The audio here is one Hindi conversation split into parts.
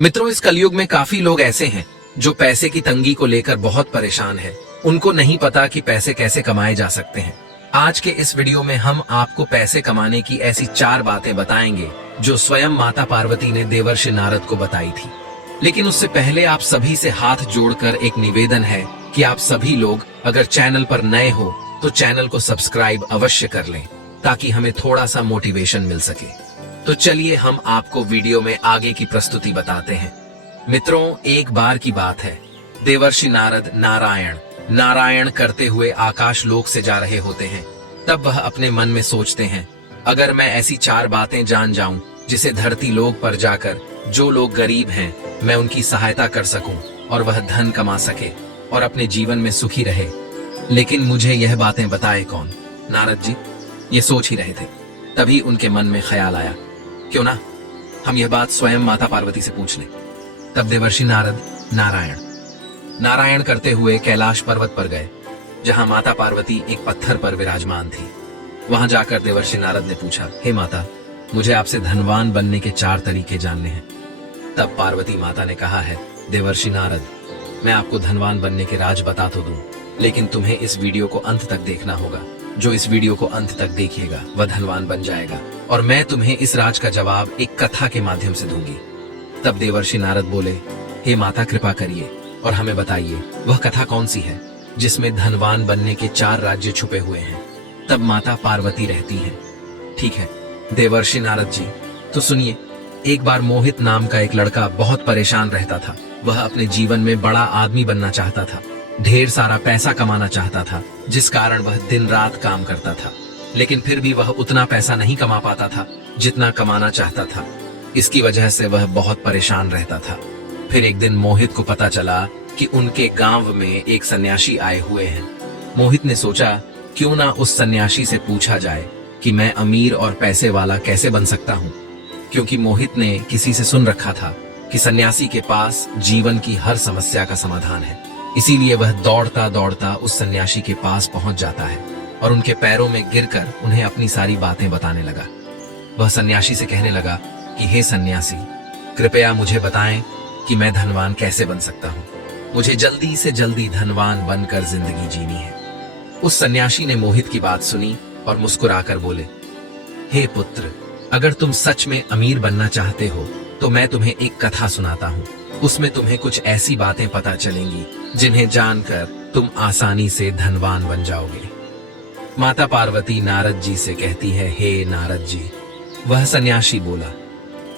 मित्रों, इस कलयुग में काफी लोग ऐसे हैं जो पैसे की तंगी को लेकर बहुत परेशान हैं। उनको नहीं पता कि पैसे कैसे कमाए जा सकते हैं। आज के इस वीडियो में हम आपको पैसे कमाने की ऐसी 4 बातें बताएंगे जो स्वयं माता पार्वती ने देवर्षि नारद को बताई थी। लेकिन उससे पहले आप सभी से हाथ जोड़कर एक निवेदन है कि आप सभी लोग अगर चैनल पर नए हो तो चैनल को सब्सक्राइब अवश्य कर लें ताकि हमें थोड़ा सा मोटिवेशन मिल सके। तो चलिए हम आपको वीडियो में आगे की प्रस्तुति बताते हैं। मित्रों, एक बार की बात है, देवर्षि नारद नारायण करते हुए आकाश लोक से जा रहे होते हैं। तब वह अपने मन में सोचते हैं, अगर मैं ऐसी 4 बातें जान जाऊं जिसे धरती लोक पर जाकर जो लोग गरीब हैं मैं उनकी सहायता कर सकूं और वह धन कमा सके और अपने जीवन में सुखी रहे। लेकिन मुझे यह बातें बताए कौन? नारद जी ये सोच ही रहे थे। तभी उनके मन में ख्याल आया, क्यों ना हम यह बात स्वयं माता पार्वती से पूछ लें। तब देवर्षि नारद नारायण करते हुए कैलाश पर्वत पर गए, जहां माता पार्वती एक पत्थर पर विराजमान थी। वहां जाकर देवर्षि नारद ने पूछा, हे माता, मुझे आपसे धनवान बनने के 4 तरीके जानने हैं। तब पार्वती माता ने कहा है, देवर्षि नारद, मैं आपको धनवान बनने के राज बता तो दूं, लेकिन तुम्हें इस वीडियो को अंत तक देखना होगा। जो इस वीडियो को अंत तक देखिएगा वह धनवान बन जाएगा और मैं तुम्हें इस राज का जवाब एक कथा के माध्यम से दूंगी। तब देवर्षि नारद बोले, हे माता, कृपा करिए और हमें बताइए वह कथा कौन सी है जिसमें धनवान बनने के 4 राज्य छुपे हुए हैं। तब माता पार्वती रहती हैं, ठीक है देवर्षि नारद जी, तो सुनिए। एक बार मोहित नाम का एक लड़का बहुत परेशान रहता था। वह अपने जीवन में बड़ा आदमी बनना चाहता था, ढेर सारा पैसा कमाना चाहता था, जिस कारण वह दिन रात काम करता था। लेकिन फिर भी वह उतना पैसा नहीं कमा पाता था जितना कमाना चाहता था। इसकी वजह से वह बहुत परेशान रहता था। फिर एक दिन मोहित को पता चला कि उनके गांव में एक सन्यासी आए हुए हैं। मोहित ने सोचा, क्यों ना उस सन्यासी से पूछा जाए कि मैं अमीर और पैसे वाला कैसे बन सकता हूँ, क्योंकि मोहित ने किसी से सुन रखा था कि सन्यासी के पास जीवन की हर समस्या का समाधान है। इसीलिए वह दौड़ता दौड़ता उस सन्यासी के पास पहुंच जाता है और उनके पैरों में गिरकर उन्हें अपनी सारी बातें बताने लगा। वह सन्यासी से कहने लगा कि हे सन्यासी, कृपया मुझे बताएं कि मैं धनवान कैसे बन सकता हूँ। मुझे जल्दी से जल्दी धनवान बनकर जिंदगी जीनी है। उस सन्यासी ने मोहित की बात सुनी और मुस्कुराकर बोले, हे पुत्र, अगर तुम सच में अमीर बनना चाहते हो तो मैं तुम्हें एक कथा सुनाता हूँ। उसमें तुम्हें कुछ ऐसी बातें पता चलेंगी जिन्हें जानकर तुम आसानी से धनवान बन जाओगे। माता पार्वती नारद जी से कहती है, हे नारद जी। वह सन्यासी बोला,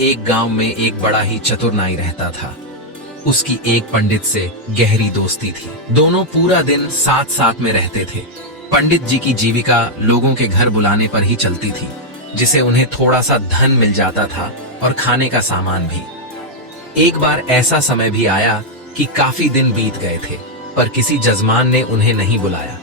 एक गांव में एक बड़ा ही चतुर नाई रहता था। उसकी एक पंडित से गहरी दोस्ती थी। दोनों पूरा दिन साथ साथ में रहते थे। पंडित जी की जीविका लोगों के घर बुलाने पर ही चलती थी, जिसे उन्हें थोड़ा सा धन मिल जाता था और खाने का सामान भी। एक बार ऐसा समय भी आया कि काफी दिन बीत गए थे, पर किसी जजमान ने उन्हें नहीं बुलाया।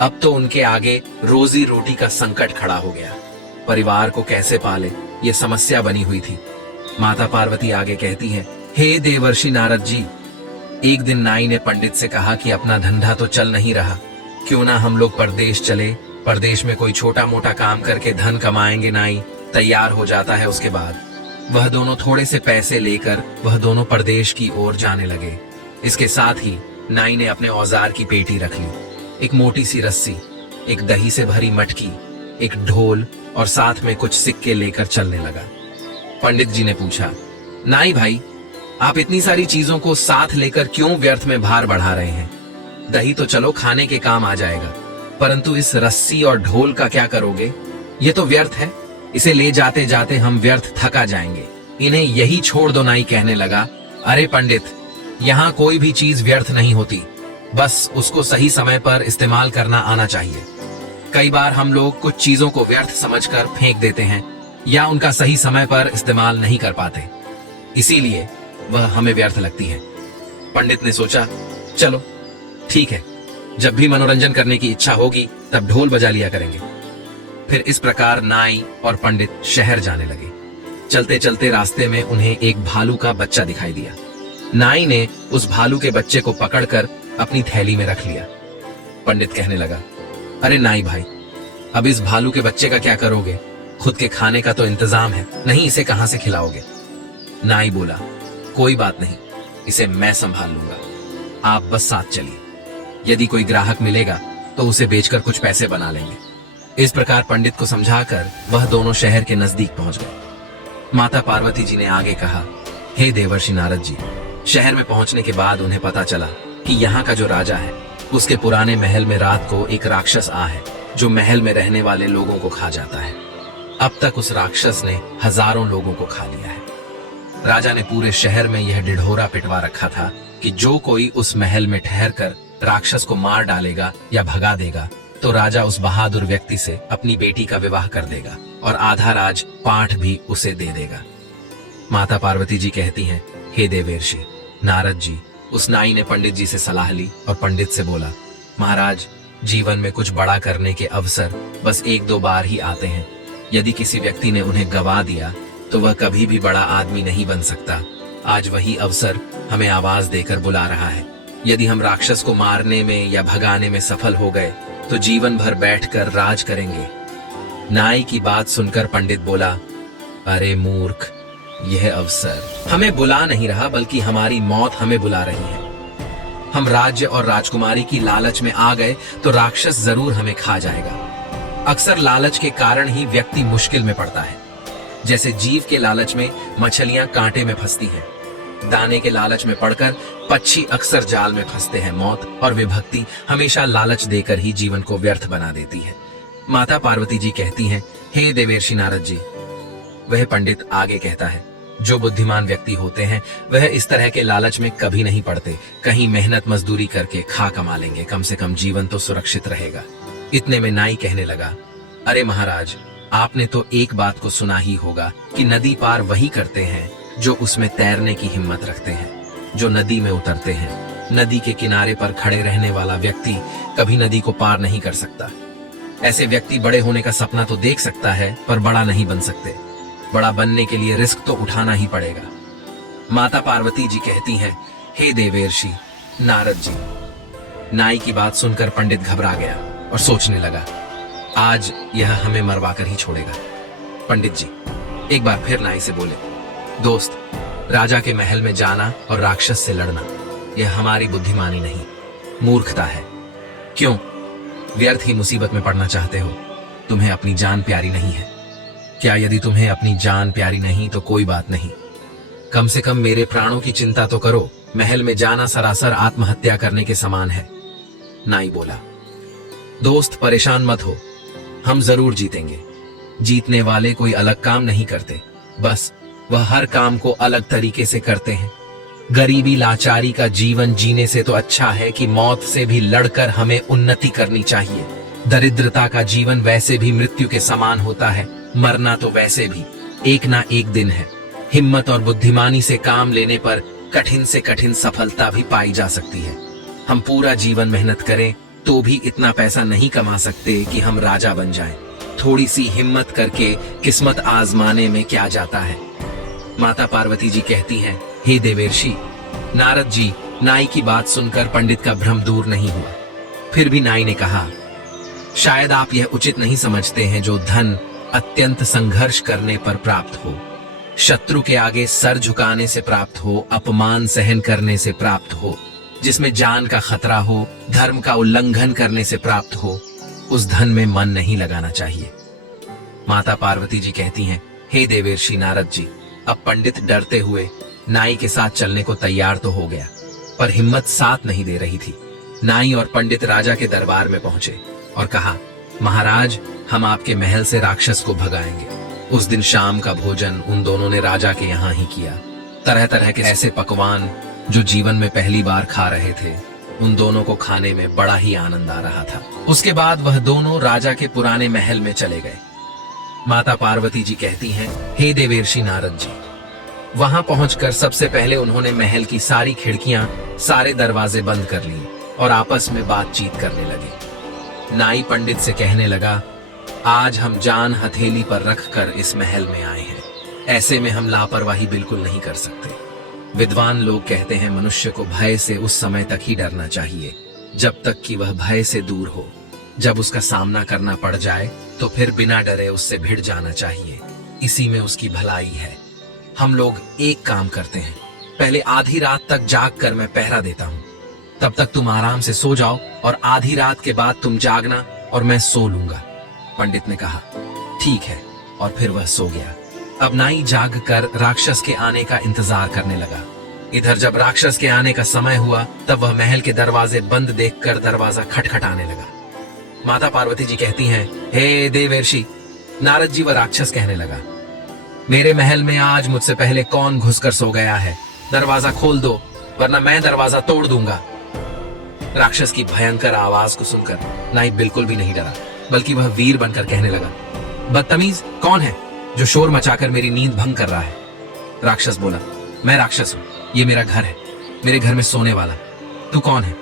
अब तो उनके आगे रोजी रोटी का संकट खड़ा हो गया। परिवार को कैसे पाले ये समस्या बनी हुई थी। माता पार्वती आगे कहती है, हे देवर्षि नारद जी, एक दिन नाई ने पंडित से कहा कि अपना धंधा तो चल नहीं रहा, क्यों ना हम लोग परदेश चले। परदेश में कोई छोटा मोटा काम करके धन कमाएंगे। नाई तैयार हो जाता है। उसके बाद वह दोनों थोड़े से पैसे लेकर वह दोनों परदेश की ओर जाने लगे। इसके साथ ही नाई ने अपने औजार की पेटी रख ली, एक मोटी सी रस्सी, एक दही से भरी मटकी, एक ढोल और साथ में कुछ सिक्के लेकर चलने लगा। पंडित जी ने पूछा, नाई भाई, आप इतनी सारी चीजों को साथ लेकर क्यों व्यर्थ में भार बढ़ा रहे हैं? दही तो चलो खाने के काम आ जाएगा, परंतु इस रस्सी और ढोल का क्या करोगे? ये तो व्यर्थ है। इसे ले जाते जाते हम व्यर्थ थका जाएंगे। इन्हें यही छोड़ दो। नाई कहने लगा, अरे पंडित, यहाँ कोई भी चीज व्यर्थ नहीं होती, बस उसको सही समय पर इस्तेमाल करना आना चाहिए। कई बार हम लोग कुछ चीजों को व्यर्थ समझकर फेंक देते हैं या उनका सही समय पर इस्तेमाल नहीं कर पाते, इसीलिए वह हमें व्यर्थ लगती है। पंडित ने सोचा, चलो ठीक है, जब भी मनोरंजन करने की इच्छा होगी तब ढोल बजा लिया करेंगे। फिर इस प्रकार नाई और पंडित शहर जाने लगे। चलते चलते रास्ते में उन्हें एक भालू का बच्चा दिखाई दिया। नाई ने उस भालू के बच्चे को पकड़कर अपनी थैली में रख लिया। पंडित कहने लगा, अरे नाई भाई, अब इस भालू के बच्चे का क्या करोगे? खुद के खाने का तो इंतजाम है नहीं, इसे कहां से खिलाओगे? नाई बोला, कोई बात नहीं, इसे मैं संभाल लूंगा, आप बस साथ चलिए। यदि कोई ग्राहक मिलेगा तो उसे बेचकर कुछ पैसे बना लेंगे। इस प्रकार पंडित को समझाकर वह दोनों शहर के नजदीक पहुंच गए। माता पार्वती जी ने आगे कहा, हे देवर्षि नारद जी, शहर में पहुंचने के बाद उन्हें पता चला कि यहाँ का जो राजा है उसके पुराने महल में रात को एक राक्षस है जो महल में रहने वाले लोगों को खा जाता है। अब तक उस राक्षस ने हजारों लोगों को खा लिया है। राजा ने पूरे शहर में यह ढिढोरा पिटवा रखा था कि जो कोई उस महल में ठहर कर राक्षस को मार डालेगा या भगा देगा तो राजा उस बहादुर व्यक्ति से अपनी बेटी का विवाह कर देगा और आधा राज पाठ भी उसे दे देगा। माता पार्वती जी कहती हैं, हे देवर्षि नारद जी, उस नाई ने पंडित जी से सलाह ली और पंडित से बोला, महाराज, जीवन में कुछ बड़ा करने के अवसर बस एक दो बार ही आते हैं। यदि किसी व्यक्ति ने उन्हें गवा दिया तो वह कभी भी बड़ा आदमी नहीं बन सकता। आज वही अवसर हमें आवाज देकर बुला रहा है। यदि हम राक्षस को मारने में या भगाने में सफल हो गए तो जीवन भर बैठकर राज करेंगे। नाई की बात सुनकर पंडित बोला, अरे मूर्ख, यह अवसर हमें बुला नहीं रहा बल्कि हमारी मौत हमें बुला रही है। हम राज्य और राजकुमारी की लालच में आ गए तो राक्षस जरूर हमें खा जाएगा। अक्सर लालच के कारण ही व्यक्ति मुश्किल में पड़ता है। जैसे जीव के लालच में मछलियां कांटे में फंसती हैं, दाने के लालच में पड़कर पक्षी अक्सर जाल में फंसते हैं। मौत और विभक्ति हमेशा लालच देकर ही जीवन को व्यर्थ बना देती है। माता पार्वती जी कहती हैं, हे देवर्षि नारद जी। वह पंडित आगे कहता है, जो बुद्धिमान व्यक्ति होते हैं वह इस तरह के लालच में कभी नहीं पड़ते। कहीं मेहनत मजदूरी करके खा कमा लेंगे, कम से कम जीवन तो सुरक्षित रहेगा। इतने में नाई कहने लगा, अरे महाराज, आपने तो एक बात को सुना ही होगा कि नदी पार वही करते हैं जो उसमें तैरने की हिम्मत रखते हैं। जो नदी में उतरते हैं, नदी के किनारे पर खड़े रहने वाला व्यक्ति कभी नदी को पार नहीं कर सकता। ऐसे व्यक्ति बड़े होने का सपना तो देख सकता है पर बड़ा नहीं बन सकते। बड़ा बनने के लिए रिस्क तो उठाना ही पड़ेगा। माता पार्वती जी कहती हैं, हे देवर्षि नारद जी। नाई की बात सुनकर पंडित घबरा गया और सोचने लगा, आज यह हमें मरवा कर ही छोड़ेगा। पंडित जी एक बार फिर नाई से बोले, दोस्त, राजा के महल में जाना और राक्षस से लड़ना यह हमारी बुद्धिमानी नहीं, मूर्खता है। क्यों व्यर्थ ही मुसीबत में पड़ना चाहते हो? तुम्हें अपनी जान प्यारी नहीं है क्या? यदि तुम्हें अपनी जान प्यारी नहीं तो कोई बात नहीं, कम से कम मेरे प्राणों की चिंता तो करो। महल में जाना सरासर आत्महत्या करने के समान है। नाई बोला, दोस्त परेशान मत हो, हम जरूर जीतेंगे। जीतने वाले कोई अलग काम नहीं करते, बस वह हर काम को अलग तरीके से करते हैं। गरीबी लाचारी का जीवन जीने से तो अच्छा है कि मौत से भी लड़कर हमें उन्नति करनी चाहिए। दरिद्रता का जीवन वैसे भी मृत्यु के समान होता है, मरना तो वैसे भी एक ना एक दिन है। हिम्मत और बुद्धिमानी से काम लेने पर कठिन से कठिन सफलता भी पाई जा सकती है। हम पूरा जीवन मेहनत करें तो भी इतना पैसा नहीं कमा सकते कि हम राजा बन जाएं। थोड़ी सी हिम्मत करके किस्मत आजमाने में क्या जाता है। माता पार्वती जी कहती हैं, हे देवर्षि नारद जी। नाई की बात सुनकर पंडित का भ्रम दूर नहीं हुआ। फिर भी नाई ने कहा, शायद आप यह उचित नहीं समझते हैं जो धन अत्यंत संघर्ष करने पर प्राप्त हो, शत्रु के आगे सर झुकाने से प्राप्त हो, अपमान सहन करने से प्राप्त हो, जिसमें जान का खतरा हो, धर्म का उल्लंघन करने से प्राप्त हो, उस धन में मन नहीं लगाना चाहिए। माता पार्वती जी कहती हैं, हे देवर्षि नारद जी। अब पंडित डरते हुए नाई के साथ चलने को तैयार तो हो गया, पर हिम्मत साथ नहीं दे रही थी। नाई और पंडित राजा के दरबार में पहुंचे और कहा, महाराज, हम आपके महल से राक्षस को भगाएंगे। उस दिन शाम का भोजन उन दोनों ने राजा के यहाँ ही किया। तरह तरह के ऐसे पकवान जो जीवन में पहली बार खा रहे थे, उन दोनों को खाने में बड़ा ही आनंद आ रहा था। उसके बाद वह दोनों राजा के पुराने महल में चले गए। माता पार्वती जी कहती हैं, हे देवर्षि नारद जी। वहां पहुंचकर सबसे पहले उन्होंने महल की सारी खिड़कियां, सारे दरवाजे बंद कर लिए और आपस में बातचीत करने लगे। नाई पंडित से कहने लगा, आज हम जान हथेली पर रखकर इस महल में आए हैं, ऐसे में हम लापरवाही बिल्कुल नहीं कर सकते। विद्वान लोग कहते हैं मनुष्य को भय से उस समय तक ही डरना चाहिए जब तक कि वह भय से दूर हो। जब उसका सामना करना पड़ जाए तो फिर बिना डरे उससे भिड़ जाना चाहिए। इसी में उसकी भलाई है। हम लोग एक काम करते हैं, पहले आधी रात तक जाग कर मैं पहरा देता हूँ। तब तक तुम आराम से सो जाओ और आधी रात के बाद तुम जागना और मैं सो लूंगा। पंडित ने कहा, ठीक है, और फिर वह सो गया। अब नाई जाग कर राक्षस के आने का इंतजार करने लगा। इधर जब राक्षस के आने का समय हुआ तब वह महल के दरवाजे बंद देखकर दरवाजा खटखटाने लगा। माता पार्वती जी कहती हैं, हे देवर्षि नारद जी, वह राक्षस कहने लगा, मेरे महल में आज मुझसे पहले कौन घुसकर सो गया है? दरवाजा खोल दो वरना मैं दरवाजा तोड़ दूंगा। राक्षस की भयंकर आवाज को सुनकर नाई बिल्कुल भी नहीं डरा, बल्कि वह वीर बनकर कहने लगा, बदतमीज, कौन है जो शोर मचाकर मेरी नींद भंग कर रहा है? राक्षस बोला, मैं राक्षस हूं, ये मेरा घर है, मेरे घर में सोने वाला। तू कौन है?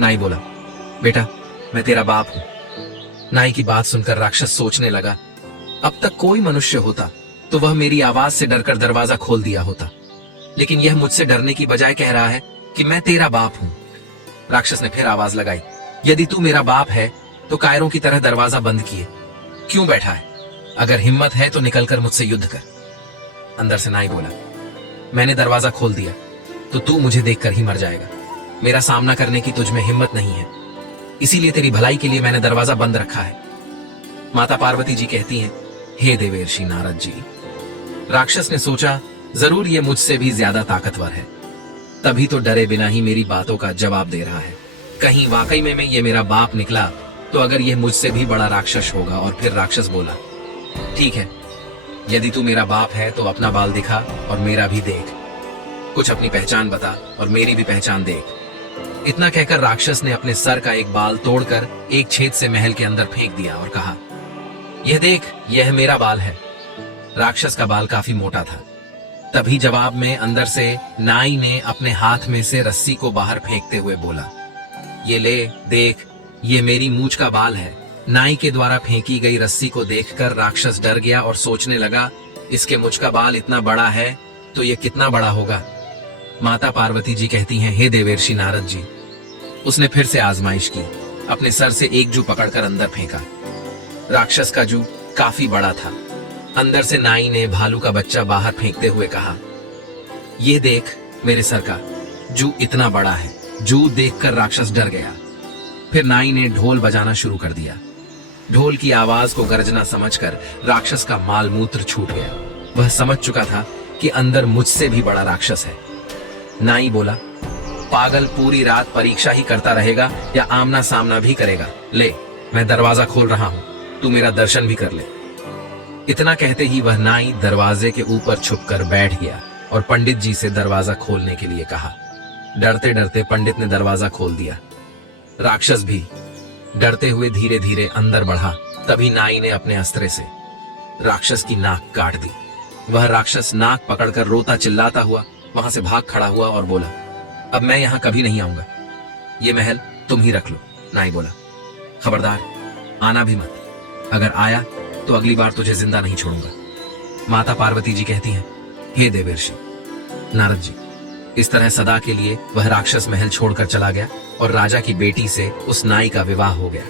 नाई बोला, बेटा मैं तेरा बाप हूं। नाई की बात सुनकर राक्षस सोचने लगा, अब तक कोई मनुष्य होता तो वह मेरी आवाज से डरकर दरवाजा खोल दिया होता, लेकिन यह मुझसे डरने की बजाय कह रहा है कि मैं तेरा बाप हूं। राक्षस ने फिर आवाज लगाई, यदि तू मेरा बाप है तो कायरों की तरह दरवाजा बंद किए क्यों बैठा है? अगर हिम्मत है तो निकलकर मुझसे युद्ध कर। अंदर से नाई बोला, मैंने दरवाजा खोल दिया तो तू मुझे देखकर ही मर जाएगा। मेरा सामना करने की तुझ में हिम्मत नहीं है, इसीलिए तेरी भलाई के लिए मैंने दरवाजा बंद रखा है। माता पार्वती जी कहती हैं, हे देवर्षि नारद जी, राक्षस ने सोचा जरूर ये मुझसे भी ज्यादा ताकतवर है, तभी तो डरे बिना ही मेरी बातों का जवाब दे रहा है। कहीं वाकई में ये मेरा बाप निकला तो अगर यह मुझसे भी बड़ा राक्षस होगा। और फिर राक्षस बोला, ठीक है, यदि तू मेरा बाप है तो अपना बाल दिखा और मेरा भी देख, कुछ अपनी पहचान बता और मेरी भी पहचान देख। इतना कहकर राक्षस ने अपने सर का एक बाल तोड़कर एक छेद से महल के अंदर फेंक दिया और कहा, यह देख, यह मेरा बाल है। राक्षस का बाल काफी मोटा था। तभी जवाब में अंदर से नाई ने अपने हाथ में से रस्सी को बाहर फेंकते हुए बोला, ये ले देख, ये मेरी मूंछ का बाल है। नाई के द्वारा फेंकी गई रस्सी को देखकर राक्षस डर गया और सोचने लगा, इसके मूंछ का बाल इतना बड़ा है तो ये कितना बड़ा होगा। माता पार्वती जी कहती हैं, हे देवर्षि नारद जी, उसने फिर से आजमाइश की, अपने सर से एक जू पकड़कर अंदर फेंका। राक्षस का जू काफी बड़ा था। अंदर से नाई ने भालू का बच्चा बाहर फेंकते हुए कहा, ये देख, मेरे सर का जू इतना बड़ा है। जू देखकर राक्षस डर गया। फिर नाई ने ढोल बजाना शुरू कर दिया। ढोल की आवाज को गर्जना समझकर राक्षस का माल मूत्र छूट गया। वह समझ चुका था कि अंदर मुझसे भी बड़ा राक्षस है। नाई बोला, पागल, पूरी रात परीक्षा ही करता रहेगा या आमना सामना भी करेगा? ले, मैं दरवाजा खोल रहा हूं, तू मेरा दर्शन भी कर ले। इतना कहते ही वह नाई दरवाजे के ऊपर छुपकर बैठ गया और पंडित जी से दरवाजा खोलने के लिए कहा। डरते डरते पंडित ने दरवाजा खोल दिया। राक्षस भी डरते हुए धीरे धीरे अंदर बढ़ा। तभी नाई ने अपने अस्त्र से राक्षस की नाक काट दी। वह राक्षस नाक पकड़कर रोता चिल्लाता हुआ वहां से भाग खड़ा हुआ और बोला, अब मैं यहां कभी नहीं आऊंगा, ये महल तुम ही रख लो। नाई बोला, खबरदार आना भी मत, अगर आया तो अगली बार तुझे जिंदा नहीं छोड़ूंगा। माता पार्वती जी कहती हैं, हे देवर्षि नारद जी, इस तरह सदा के लिए वह राक्षस महल छोड़कर चला गया और राजा की बेटी से उस नाई का विवाह हो गया।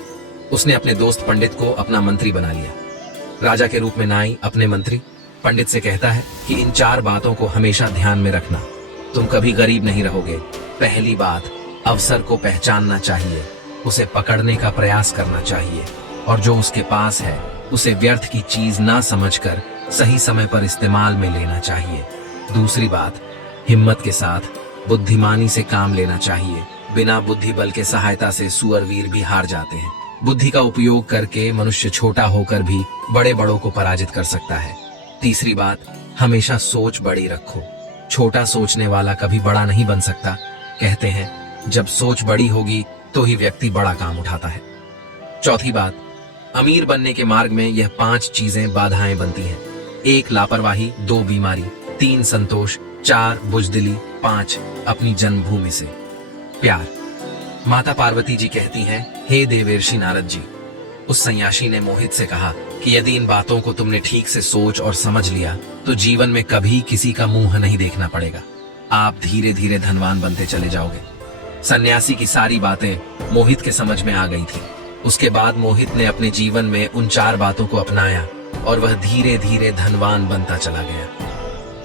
उसने अपने दोस्त पंडित को अपना मंत्री बना लिया। राजा के रूप में नाई अपने मंत्री पंडित से कहता है कि इन 4 बातों को हमेशा ध्यान में रखना, तुम कभी गरीब नहीं रहोगे। पहली बात, अवसर को पहचानना चाहिए, उसे पकड़ने का प्रयास करना चाहिए और जो उसके पास है उसे व्यर्थ की चीज ना समझकर सही समय पर इस्तेमाल में लेना चाहिए। दूसरी बात, हिम्मत के साथ बुद्धिमानी से काम लेना चाहिए। बिना बुद्धि बल के सहायता से सुअरवीर भी हार जाते हैं। बुद्धि का उपयोग करके मनुष्य छोटा होकर भी बड़े बड़ों को पराजित कर सकता है। तीसरी बात, हमेशा सोच बड़ी रखो, छोटा सोचने वाला कभी बड़ा नहीं बन सकता। कहते हैं जब सोच बड़ी होगी तो ही व्यक्ति बड़ा काम उठाता है। चौथी बात, अमीर बनने के मार्ग में यह 5 चीजें बाधाएं बनती हैं। 1 लापरवाही, 2 बीमारी, 3 संतोष, 4 बुजदिली, 5 अपनी जन्मभूमि से प्यार। माता पार्वती जी कहती हैं, हे देवर्षि नारद जी, उस सन्यासी ने मोहित से कहा कि यदि इन बातों को तुमने ठीक से सोच और समझ लिया तो जीवन में कभी किसी का मुंह नहीं देखना पड़ेगा। आप धीरे धीरे धनवान बनते चले जाओगे। सन्यासी की सारी बातें मोहित के समझ में आ गई थी। उसके बाद मोहित ने अपने जीवन में उन 4 बातों को अपनाया और वह धीरे धीरे धनवान बनता चला गया।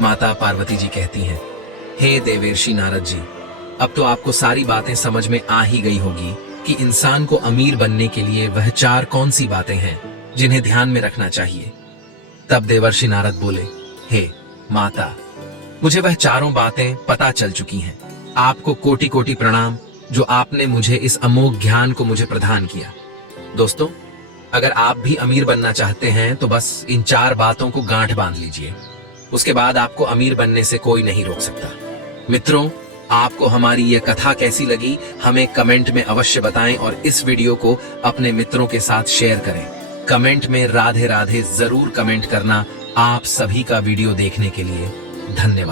माता पार्वती जी कहती हैं, हे देवर्षि नारद जी, अब तो आपको सारी बातें समझ में आ ही गई होगी कि इंसान को अमीर बनने के लिए वह 4 कौन सी बातें हैं जिन्हें ध्यान में रखना चाहिए। तब देवर्षि नारद बोले, हे माता, मुझे वह चारों बातें पता चल चुकी हैं। आपको कोटि कोटि प्रणाम जो आपने मुझे इस अमोघ ज्ञान को मुझे प्रदान किया। दोस्तों, अगर आप भी अमीर बनना चाहते हैं तो बस इन 4 बातों को गांठ बांध लीजिए। उसके बाद आपको अमीर बनने से कोई नहीं रोक सकता। मित्रों, आपको हमारी यह कथा कैसी लगी हमें कमेंट में अवश्य बताएं और इस वीडियो को अपने मित्रों के साथ शेयर करें। कमेंट में राधे राधे जरूर कमेंट करना। आप सभी का वीडियो देखने के लिए धन्यवाद।